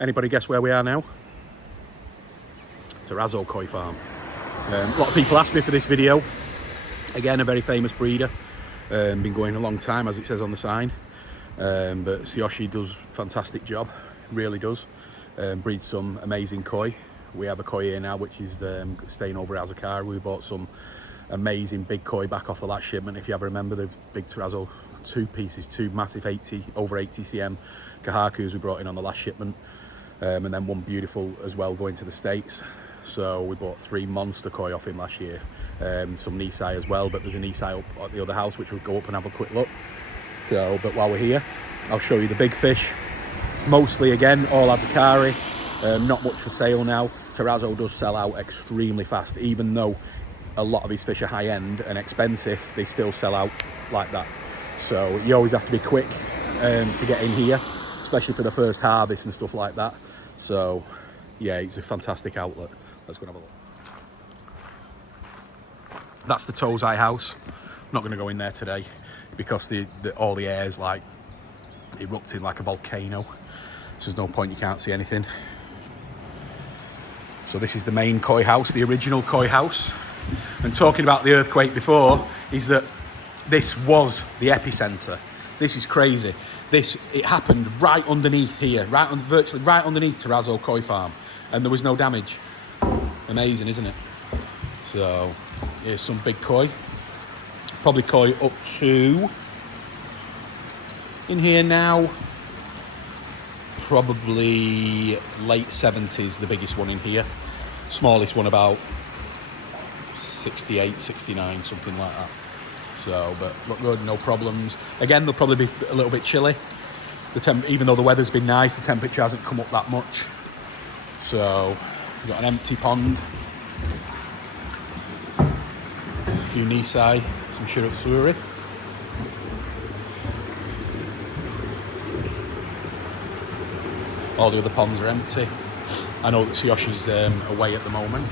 Anybody guess where we are now? Torazo Koi Farm. A lot of people ask me for this video. Again, a very famous breeder. Been going a long time, as it says on the sign. But Tsuyoshi does a fantastic job, really does. Breeds some amazing koi. We have a koi here now, which is staying over at Azakara. We bought some amazing big koi back off the last shipment. If you ever remember the big Torazo, two massive over 80 cm Kohakus we brought in on the last shipment. And then one beautiful as well going to the States. So we bought 3 monster koi off him last year. Some Nisai as well, but there's a Nisai up at the other house, which we'll go up and have a quick look. So, but while we're here, I'll show you the big fish. Mostly, again, all Azakari. Not much for sale now. Torazo does sell out extremely fast, even though a lot of his fish are high-end and expensive, they still sell out like that. So you always have to be quick to get in here, especially for the first harvest and stuff like that. So yeah, it's a fantastic outlet. Let's go and have a look. That's the Tozai house. I'm not going to go in there today because all the air's like erupting like a volcano. So there's no point, you can't see anything. So this is the main koi house, the original koi house. And talking about the earthquake before, is that this was the epicenter. This is crazy. It happened right underneath here, virtually right underneath Torazo Koi Farm, and there was no damage. Amazing, isn't it? So here's some big koi. Probably koi up to, in here now, probably late 70s, the biggest one in here. Smallest one about 68, 69, something like that. So, but look good, no problems. Again, they'll probably be a little bit chilly. Even though the weather's been nice, the temperature hasn't come up that much. So, we've got an empty pond. A few Nisai, some Shirotsuri. All the other ponds are empty. I know that Tsuyoshi's away at the moment.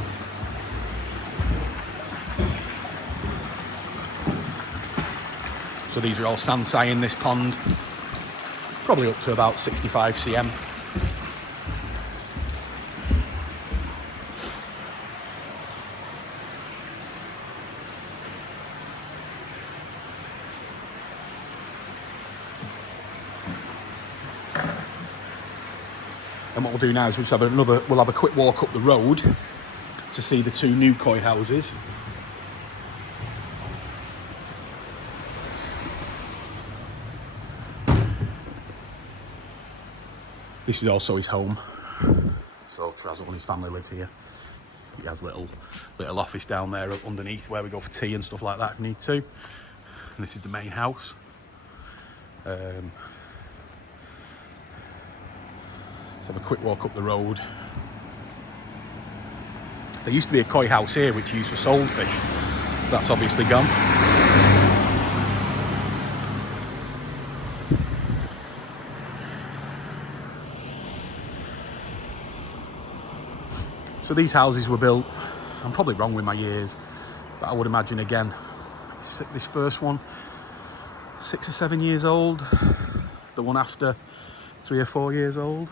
So these are all Sansai in this pond. Probably up to about 65 cm. And what we'll do now is we'll have a quick walk up the road to see the 2 new koi houses. This is also his home. So Torazo and his family live here. He has little office down there underneath where we go for tea and stuff like that if we need to. And this is the main house. Let's have a quick walk up the road. There used to be a koi house here which used for sold fish. That's obviously gone. So these houses were built, I'm probably wrong with my years, but I would imagine again, this first one, 6 or 7 years old. The one after, 3 or 4 years old.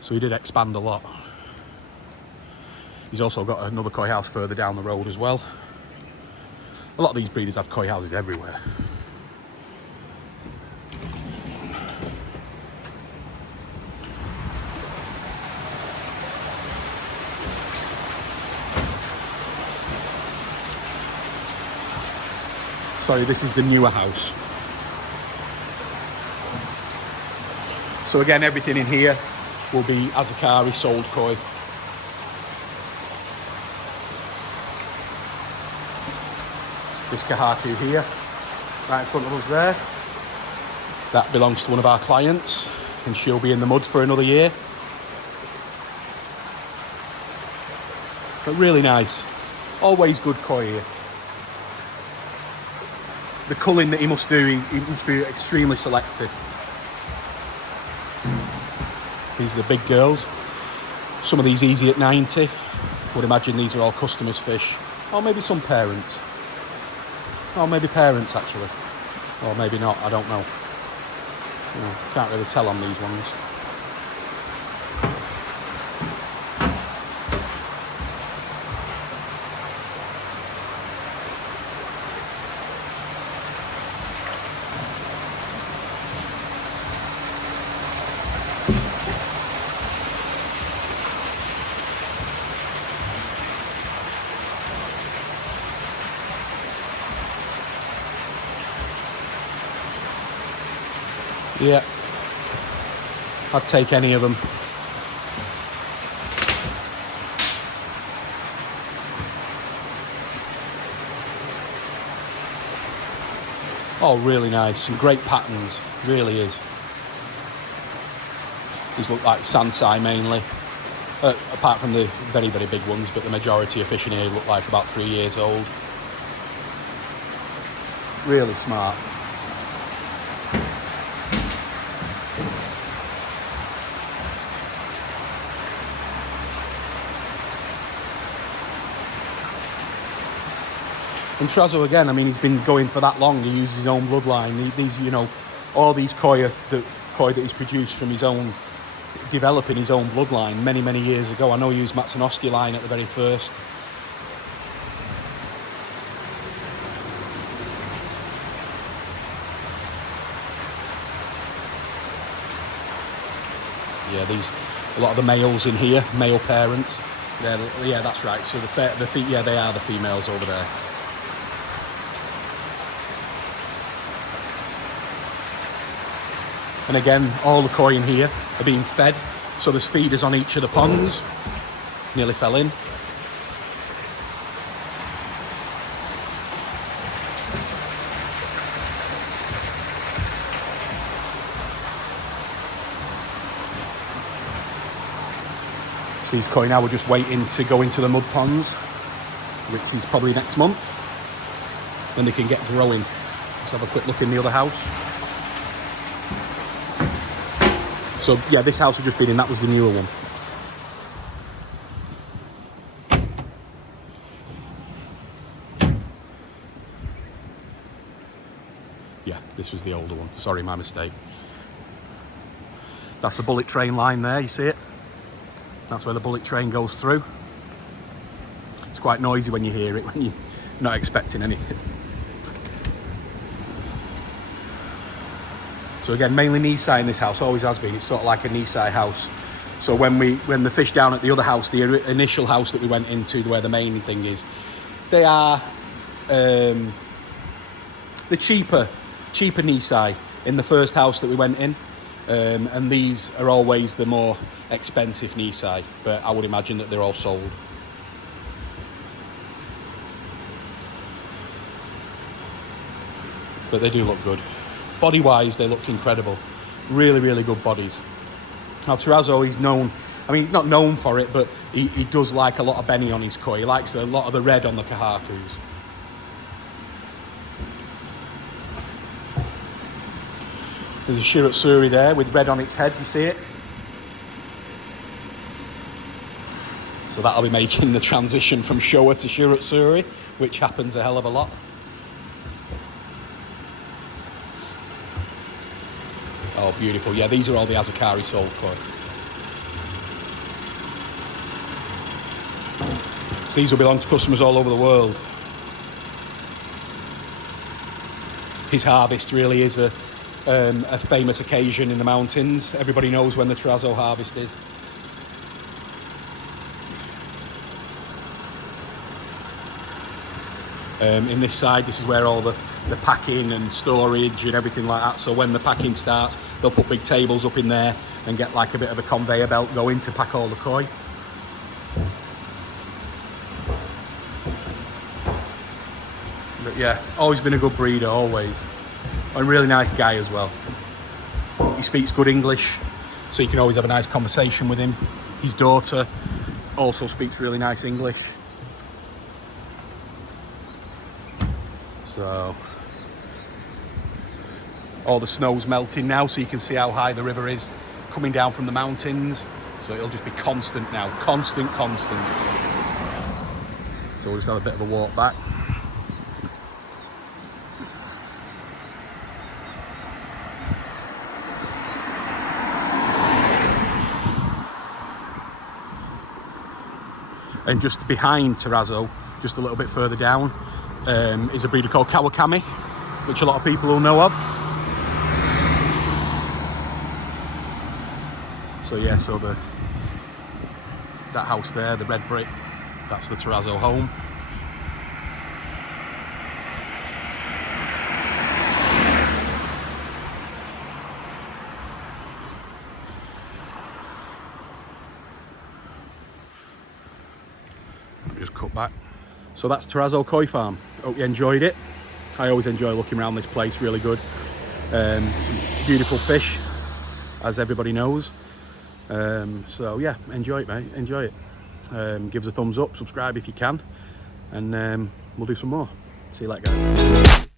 So he did expand a lot. He's also got another koi house further down the road as well. A lot of these breeders have koi houses everywhere. Sorry, this is the newer house. So again, everything in here will be Azakari sold koi. This Kohaku here, right in front of us there, that belongs to one of our clients, and she'll be in the mud for another year. But really nice. Always good koi here. The culling that he must do, he must be extremely selective. These are the big girls. Some of these easy at 90. Would imagine these are all customers' fish, or maybe some parents. or maybe parents actually, or maybe not, I don't know. Can't really tell on these ones. Yeah, I'd take any of them. Oh, really nice. Some great patterns, really is. These look like Sansai mainly, apart from the very, very big ones, but the majority of fish in here look like about 3 years old. Really smart. And Torazo again, I mean, he's been going for that long. He uses his own bloodline. These, you know, all these koi that he's produced from his own, developing his own bloodline many, many years ago. I know he used Matsunosuke line at the very first. Yeah, a lot of the males in here, male parents. Yeah, that's right. So yeah, they are the females over there. And again, all the koi in here are being fed. So there's feeders on each of the ponds. Nearly fell in. So these koi now are just waiting to go into the mud ponds, which is probably next month, when they can get growing. Let's have a quick look in the other house. So yeah, this house we've just been in, that was the newer one. Yeah, this was the older one. Sorry, my mistake. That's the bullet train line there, you see it? That's where the bullet train goes through. It's quite noisy when you hear it, when you're not expecting anything. So again, mainly Nisai in this house, always has been. It's sort of like a Nisai house. So when the fish down at the other house, the initial house that we went into, where the main thing is, they are the cheaper Nisai in the first house that we went in. And these are always the more expensive Nisai, but I would imagine that they're all sold. But they do look good. Body-wise, they look incredible. Really, really good bodies. Now, Torazo, he's known, I mean, he's not known for it, but he does like a lot of Benny on his koi. He likes a lot of the red on the Kohakus. There's a Shirotsuri there with red on its head, you see it? So that'll be making the transition from Showa to Shirotsuri, which happens a hell of a lot. Oh, beautiful. Yeah, these are all the Azakari sold koi. So these will belong to customers all over the world. His harvest really is a famous occasion in the mountains. Everybody knows when the Torazo harvest is. In this side, this is where all the packing and storage and everything like that. So when the packing starts, they'll put big tables up in there and get like a bit of a conveyor belt going to pack all the koi. But yeah, always been a good breeder, always. And a really nice guy as well. He speaks good English, so you can always have a nice conversation with him. His daughter also speaks really nice English. So all the snow's melting now, so you can see how high the river is coming down from the mountains. So it'll just be constant now, constant. So we'll just have a bit of a walk back. And just behind Torazo, just a little bit further down, is a breeder called Kawakami, which a lot of people will know of. So yeah, so that house there, the red brick, that's the Torazo home. Just cut back. So that's Torazo Koi Farm. Hope you enjoyed it. I always enjoy looking around this place, really good. Some beautiful fish, as everybody knows. So yeah, enjoy it, mate, enjoy it. Give us a thumbs up, subscribe if you can, and we'll do some more. See you later, guys.